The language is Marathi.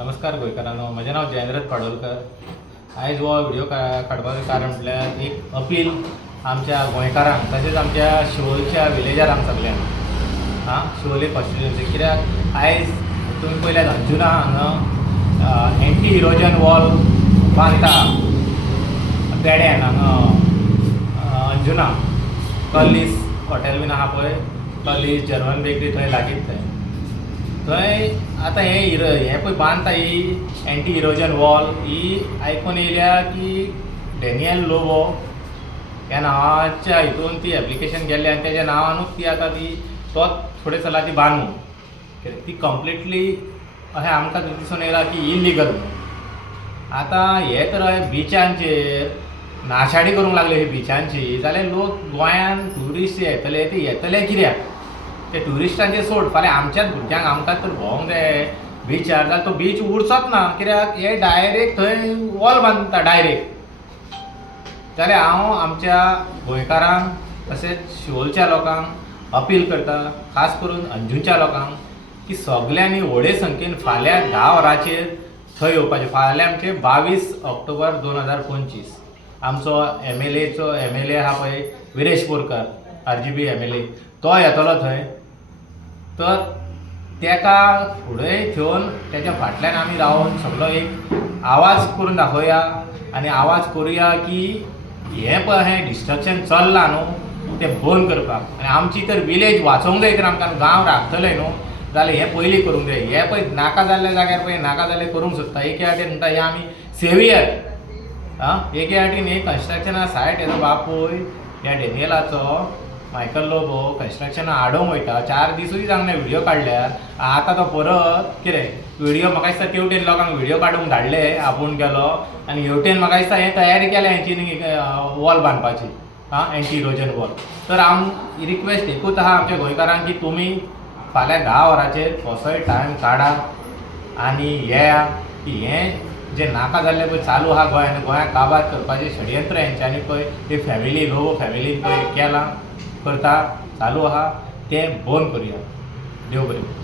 नमस्कार गोंयकारांनो, म्हजें नांव जयेंद्र पाडोळकर। आयज हो व्हिडिओ काडपाचें कारण म्हटल्यार एक अपील आमच्या गोंयकारांक तशेंच आमच्या शिवोलेच्या विलेजारांक सगळ्यांक शिवोले कॉन्स्टिट्युएन्सी। कित्याक आयज तुमी पळयल्यात अंजुना हांगा एंटी इरोजन वॉल बांदता पेड्यान हांगा अंजुना कल्लीस हॉटेल बीन आहा पळय, कल्लीस जर्मन बेकरी थंय लागींच थंय आतां हे पळय बांदता ही एंटी इरोजन वॉल ही आयकून येयल्या की डॅनियल लोबो ह्या नांवाच्या हितून ती एप्लिकेशन गेल्ली आनी तेज्या नांवानूच ती आतां ती तोच फुडें चला ती बांदूं कित्याक ती कंप्लिटली अशें आमकां दिसून येयला की इल्लीगल म्हणून। आतां हे तर बिचांचेर नाशाडी करूंक लागले ही बिचांची, जाल्यार लोक गोंयान ट्युरिस्ट येतले ते येतले कित्याक? ते ट्युरिस्टांचे सोड, फाल्यां आमच्याच भुरग्यांक आमकां तर भोंवंक जाय बिचार, जाल्यार तो बीच उरचोच ना कित्याक हे डायरेक्ट थंय वॉल बांदता डायरेक्ट। जाल्यार हांव आमच्या गोंयकारांक तशेंच शिवोलच्या लोकांक अपील करता, खास करून अंजुच्या लोकांक, की सगल्यांनी व्हडे संख्येन फाल्यां 10 वरांचेर थंय येवपाचें। फाल्यां आमचे 22 ऑक्टोबर 2025 आमचो एम.एल.ए. आहा पळय विरेश बोरकार RGB MLA, तो येतलो थंय। तर तेका फुडें घेवन तेच्या फाटल्यान आमी रावन सगळो एक आवाज करून दाखोवया आनी आवाज करुया की हें पळय हें डिस्ट्रक्शन चल्लां न्हू तें बंद करपाक। आनी आमची तर विलेज वाचोवंक जाय तर आमकां गांव राखतले न्हू, जाल्यार हें पयलीं करूंक जाय। हें पळय नाका जाल्ल्या जाग्यार पळय नाका जाल्लें करूंक सोदता, एके वाटेन म्हणटा हे आमी सेवियर एके वाटेन हे कन्स्ट्रक्शना सायट येता बापूय ह्या डॅनियलाचो मायकल लोबो कन्स्ट्रक्शना आडोवंक वयता। 4 दिसूय जावंक ना व्हिडिओ काडल्यार, आतां तो परत कितें व्हिडिओ म्हाका दिसता तेवटेन लोकांक व्हिडिओ काडूंक धाडले आपूण गेलो आनी हेवटेन म्हाका दिसता हें तयारी केल्या हेंची वॉल बांदपाची एंटी इरोजन वॉल। तर हांव रिक्वेस्ट एकूच आहा आमच्या गोंयकारांक की तुमी फाल्यां 10 वरांचेर कसोय टायम काडा आनी येया की हें जें नाका जाल्लें पळय चालू आहा गोंयांक काबार करपाचें षडयंत्र हेंच्यांनी पळय ते फॅमिली लोबो फॅमिलीन पळय केलां करता चालू आहा तें बंद करुया। देव बरें।